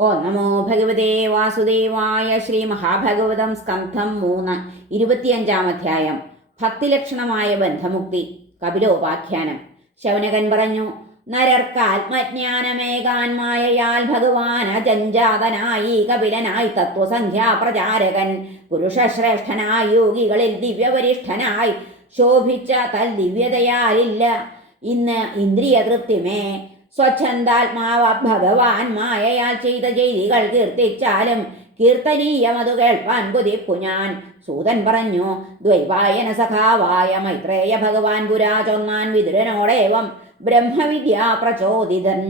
ഓ നമോ ഭഗവതേ വാസുദേവായ ശ്രീ മഹാഭഗവതം സ്കന്ധം മൂന്ന് ഇരുപത്തിയഞ്ചാം അധ്യായം. ഭക്തിലക്ഷണമായ ബന്ധമുക്തി. കപിലോപാഖ്യാനം. ശവനകൻ പറഞ്ഞു നരർക്കാത്മജ്ഞാനമേകാൻമായയാൽ ഭഗവാൻ അജഞ്ചാതനായി കപിലനായി തത്വസംഖ്യാ പ്രചാരകൻ പുരുഷശ്രേഷ്ഠനായി യോഗികളിൽ ദിവ്യവരിഷ്ഠനായി ശോഭിച്ച തൽ ദിവ്യതയാലില്ല. ഇന്ന് ഇന്ദ്രിയ തൃപ്തിമേ സ്വച്ഛന്താത്മാവ ഭഗവാൻ മായയാൽ ചെയ്ത ചെയ്തികൾ കീർത്തിച്ചാലും കീർത്തനീയമതു കേൾപ്പാൻ കുതിപ്പു ഞാൻ. സൂതൻ പറഞ്ഞു ദ്വൈവായന സഖാവായ മൈത്രേയ ഭഗവാൻ പുരാ ചൊന്നാൻ വിതുരനോടേവം ബ്രഹ്മവിദ്യ പ്രചോദിതൻ.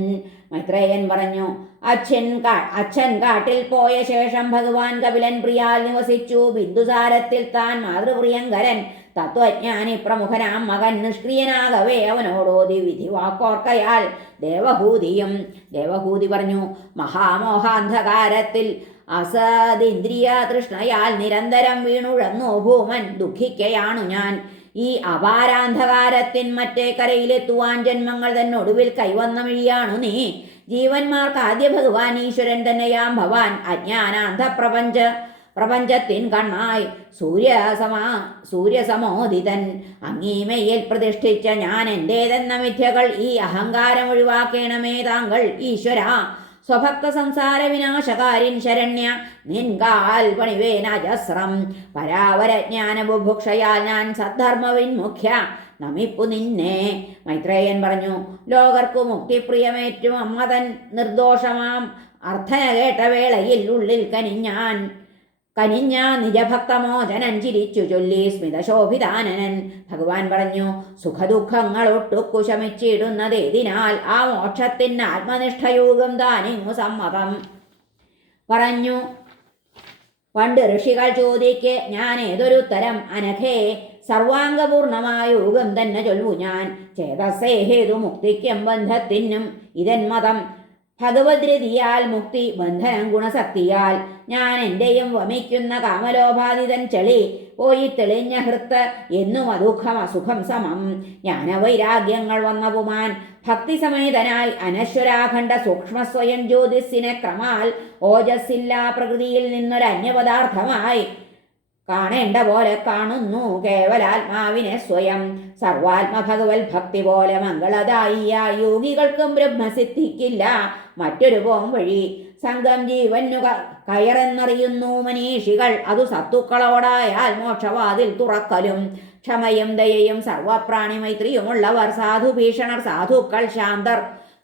മൈത്രേയൻ പറഞ്ഞു അച്ഛൻ കാ അച്ഛൻ കാട്ടിൽ പോയ ശേഷം ഭഗവാൻ കപിലൻ പ്രിയാൽ നിവസിച്ചു. ബിന്ദുസാരത്തിൽ താൻ മാതൃപ്രിയങ്കരൻ. തത്വജ്ഞാനി പ്രമുഖനാം മകൻ നിഷ്ക്രിയനാകവേ അവനോടോതി വിധി വാക്കോർക്കയാൽ ദേവഹൂതിയും. ദേവഹൂതി പറഞ്ഞു മഹാമോഹാന്ധകാരത്തിൽ അസദിന്ദ്രിയ തൃഷ്ണയാൽ നിരന്തരം വീണുഴന്നു ഭൂമൻ ദുഃഖിക്കയാണു ഞാൻ. ഈ അപാരാന്ധകാരത്തിൻ മറ്റേ കരയിലെത്തുവാൻ ജന്മങ്ങൾ തന്നൊടുവിൽ കൈവന്ന മിഴിയാണു നീ. ജീവന്മാർക്ക് ആദ്യ ഭഗവാൻ ഈശ്വരൻ തന്നെയാം ഭവാൻ അജ്ഞാനാന്ധപ്രപഞ്ച പ്രപഞ്ചത്തിൻ കണ്ണായി സൂര്യസമാ സൂര്യസമോദിതൻ അങ്ങീമയിൽ പ്രതിഷ്ഠിച്ച ഞാൻ എന്റേതെന്ന മിഥ്യകൾ ഈ അഹങ്കാരം ഒഴിവാക്കണമേ താങ്കൾ ഈശ്വര. സ്വഭക്ത സംസാര വിനാശകാരിൻ ശരണ്യ നിൻകാൽ പണിവേനജസ്രം പരാവരജ്ഞാന ബുഭുക്ഷയാൽ ഞാൻ സദ്ധർമ്മവിൻമുഖ്യ നമിപ്പു നിന്നെ മൈത്രേയൻ പറഞ്ഞു. ലോകർക്കു മുക്തിപ്രിയമേറ്റും അമ്മതൻ നിർദോഷമാം. അർത്ഥന കേട്ട വേളയിൽ ഉള്ളിൽ കനിഞ്ഞാൻ കനിഞ്ഞ നിജഭക്തമോചനൻ ചിരിച്ചു ചൊല്ലി സ്മിതശോഭിതാനനൻ. ഭഗവാൻ പറഞ്ഞു സുഖദുഃഖങ്ങൾ ഒട്ടുക്കു ശമിച്ചിടുന്നതേതിനാൽ ആ മോക്ഷത്തിന് ആത്മനിഷ്ഠയോഗം താനിങ്ങു സമ്മതം. പറഞ്ഞു പണ്ട് ഋഷികൾ ചോദിക്ക് ഞാൻ ഏതൊരു തരം അനഘേ സർവാംഗപൂർണമായ യോഗം തന്നെ ചൊല്ലു ഞാൻ. ചേതസ്സേ ഹേതു മുക്തിക്കും ബന്ധത്തിനും ഇതൻ മതം ഭഗവദ്രതിയാൽ മുക്തി ബന്ധനം ഗുണശക്തിയാൽ. ഞാൻ എന്റെയും വമിക്കുന്ന കാമലോപാതിതൻ ചെളി പോയി തെളിഞ്ഞ ഹൃത്ത് എന്നും അദുഃഖം അസുഖം സമം. ജ്ഞാനവൈരാഗ്യങ്ങൾ വന്ന പുമാൻ ഭക്തിസമേതനായി അനശ്വരാഖണ്ഡ സൂക്ഷ്മസ്വയം ജ്യോതിസിനെ ക്രമാൽ ഓജസ്സില്ലാ പ്രകൃതിയിൽ നിന്നൊരു അന്യപദാർത്ഥമായി കാണേണ്ട പോലെ കാണുന്നു കേവലാത്മാവിനെ സ്വയം. സർവാത്മ ഭഗവത് ഭക്തി പോലെ മംഗളദായിയ യോഗികൾക്കും ബ്രഹ്മസിദ്ധിക്കില്ല. മറ്റൊരു പോം വഴി സംഘം ജീവനു കയറെന്നറിയുന്നു മനീഷികൾ. അതു സത്തുക്കളോടായാൽ മോക്ഷവാതിൽ തുറക്കലും. ക്ഷമയും ദയയും സർവപ്രാണി സാധു ഭീഷണർ സാധുക്കൾ ശാന്തർ.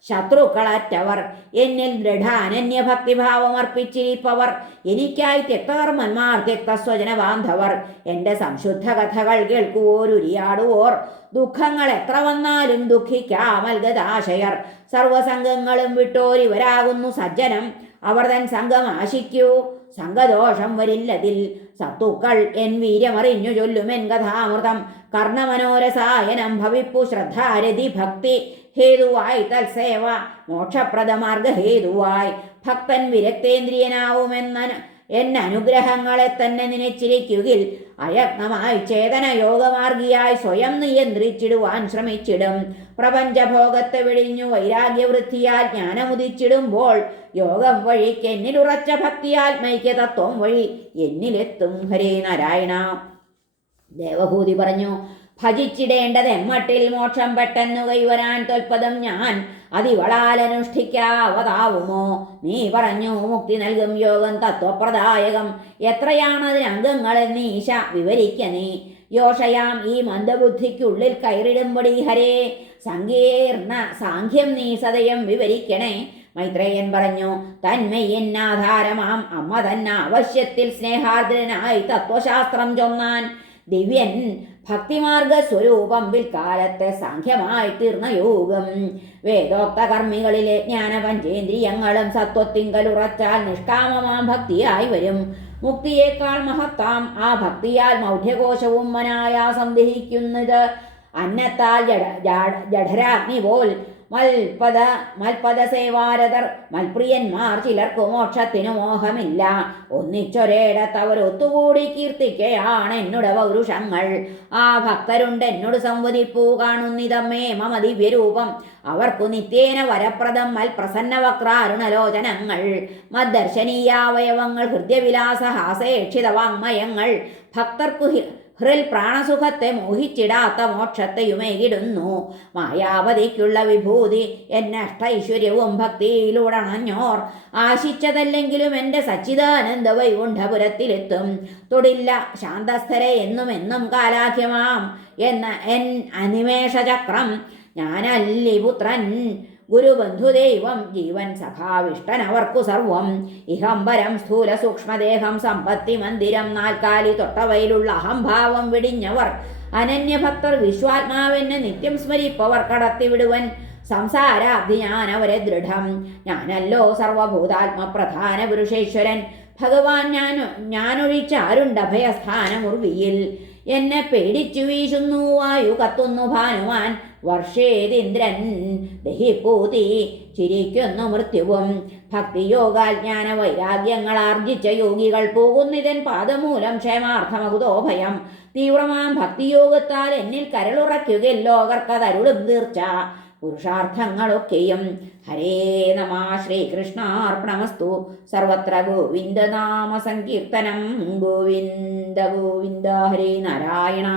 ശത്രുക്കളറ്റവർ. എന്നിൽ ദൃഢാനന്യ ഭക്തിഭാവം അർപ്പിച്ചിരിപ്പവർ എനിക്കായി തെക്തകർമ്മന്മാർ തെക്തസ്വജന ബാന്ധവർ എന്റെ സംശുദ്ധ കഥകൾ കേൾക്കുവോരുരിയാടുവോർ. ദുഃഖങ്ങൾ എത്ര വന്നാലും ദുഃഖിക്കാമൽഗതാശയർ. സർവസംഘങ്ങളും വിട്ടോരിവരാകുന്നു സജ്ജനം. അവർ തൻ സംഘം ആശിക്കൂ. സംഘദോഷം വരില്ലതിൽ. സത്തുക്കൾ എൻ വീര്യമറിഞ്ഞു ചൊല്ലുമെൻ കഥാമൃതം. കർണമനോരസായനം ഭവിപ്പു ശ്രദ്ധാരതി ഭക്തി ഹേതുവായി തൽസേവ മോക്ഷപ്രദമാർഗ ഹേതുവായി. ഭക്തൻ വിരക്തേന്ദ്രിയനാവുമെന്ന എന്നനുഗ്രഹങ്ങളെ തന്നെ നനച്ചിരിക്കുകിൽ അയത്നമായി ചേതനയോഗമാർഗിയായി സ്വയം നിയന്ത്രിച്ചിടുവാൻ ശ്രമിച്ചിടും. പ്രപഞ്ചഭോഗത്തെ വെടിഞ്ഞു വൈരാഗ്യവൃത്തിയാൽ ജ്ഞാനമുദിച്ചിടുമ്പോൾ യോഗം വഴിക്ക് എന്നിലുറച്ച ഭക്തിയാൽ മൈക്യതത്വം വഴി എന്നിലെത്തും. ഹരേ നാരായണ. ദേവഭൂതി പറഞ്ഞു ഭജിച്ചിടേണ്ടത് എമ്മട്ടിൽ മോക്ഷം പെട്ടെന്നു കൈവരാൻ തൊൽപ്പതും ഞാൻ. അതിവളാൽ അനുഷ്ഠിക്കാവതാവുമോ? നീ പറഞ്ഞു മുക്തി നൽകും യോഗം തത്വപ്രദായകം. എത്രയാണതിനംഗങ്ങൾ നീശ വിവരിക്ക നീ. യോഷയാം ഈ മന്ദബുദ്ധിക്കുള്ളിൽ കയറിടുമ്പടി ഹരേ. സങ്കീർണ സാഖ്യം നീ സതയം വിവരിക്കണേ. മൈത്രേയൻ പറഞ്ഞു തന്മയ്യന്നാധാരമാം അമ്മ തന്നെ ആവശ്യത്തിൽ സ്നേഹാർദ്രനായി തത്വശാസ്ത്രം ചൊന്നാൻ. ദിവ്യൻ ഭക്തിമാർഗ സ്വരൂപം വിൽക്കാലത്തെ സാഖ്യമായി തീർന്ന യോഗം. വേദോക്ത കർമ്മികളിലെ ജ്ഞാനപഞ്ചേന്ദ്രിയങ്ങളും സത്വത്തിങ്കൽ ഉറച്ചാൽ നിഷ്കാമമാം ഭക്തിയായി വരും. മുക്തിയേക്കാൾ മഹത്താം ആ ഭക്തിയാൽ മൗഢ്യകോശവും മനായാസം ദഹിക്കുന്നത്. അന്നത്താൽ ജഡ ജഡരാഗ്നി പോൽ മൽപദ മൽപദ സേവാരതർ മൽപ്രിയന്മാർ ചിലർക്കു മോക്ഷത്തിനു മോഹമില്ല. ഒന്നിച്ചൊരേടത്ത് അവർ ഒത്തുകൂടി കീർത്തിക്കയാണ് എന്നുടെ പൗരുഷങ്ങൾ. ആ ഭക്തരുണ്ട് എന്നോട് സംവദിപ്പൂ കാണുന്നിതമ്മേ മമ ദിവ്യരൂപം. അവർക്കു നിത്യേന വരപ്രദം മൽപ്രസന്ന വക്രാരുണലോചനങ്ങൾ മദ്ദർശനീയാവയവങ്ങൾ ഹൃദയവിലാസ ഹാസേക്ഷിത വാങ്മയങ്ങൾ ഭക്തർക്കു ഹൃൽ പ്രാണസുഖത്തെ മോഹിച്ചിടാത്ത മോക്ഷത്തെയുമേകിടുന്നു മായാവതിക്കുള്ള വിഭൂതി എന്നഷ്ടൈശ്വര്യവും ഭക്തിയിലൂടണഞ്ഞോർ ആശിച്ചതല്ലെങ്കിലും എന്റെ സച്ചിദാനന്ദ വൈകുണ്ഠപുരത്തിലെത്തും. തൊടില്ല ശാന്തസ്ഥരെ എന്നും എന്നും കാലാഖ്യമാം എന്ന എൻ അനിമേഷചക്രം ഞാനല്ലി പുത്രൻ ഗുരുബന്ധുദൈവം ജീവൻ സഭാവിഷ്ടനവർക്കു സർവം. ഇഹംബരം സ്ഥൂല സൂക്ഷ്മദേഹം സമ്പത്തി മന്ദിരം നാൽക്കാലി തൊട്ടവയിലുള്ള അഹംഭാവം വെടിഞ്ഞവർ. അനന്യഭക്തർ വിശ്വാത്മാവെന്ന് നിത്യം സ്മരിപ്പവർ കടത്തിവിടുവൻ. സംസാരാബ്ധി ഞാൻ അവരെ ദൃഢം. ഞാനല്ലോ സർവഭൂതാത്മ പ്രധാന പുരുഷേശ്വരൻ. ഭഗവാൻ ഞാൻ ഞാനൊഴിച്ചാരുണ്ട് അഭയസ്ഥാനമുർവിയിൽ എന്നെ പേടിച്ചു വീശുന്നു വായു കത്തുന്നു ഭാനുവാൻ. വർഷേതിന്ദ്രൻ ദഹിപ്പൂതി ചിരിക്കുന്നു മൃത്യുവും. ഭക്തിയോഗാജ്ഞാന വൈരാഗ്യങ്ങൾ ആർജിച്ച യോഗികൾ പോകുന്നിതൻ പാദമൂലം ക്ഷേമാർത്ഥമകുതോഭയം തീവ്രമാം ഭക്തിയോഗത്താൽ എന്നിൽ കരളുറയ്ക്കുകയല്ലോകർക്കതരുളും തീർച്ച. പുരുഷാർത്ഥങ്ങളൊക്കെയും ഹരേ നമ ശ്രീകൃഷ്ണാർപ്പണമസ്തു സർവത്ര ഗോവിന്ദനാമ സങ്കീർത്തനം. ഗോവിന്ദ ഗോവിന്ദ ഹരേ നാരായണ.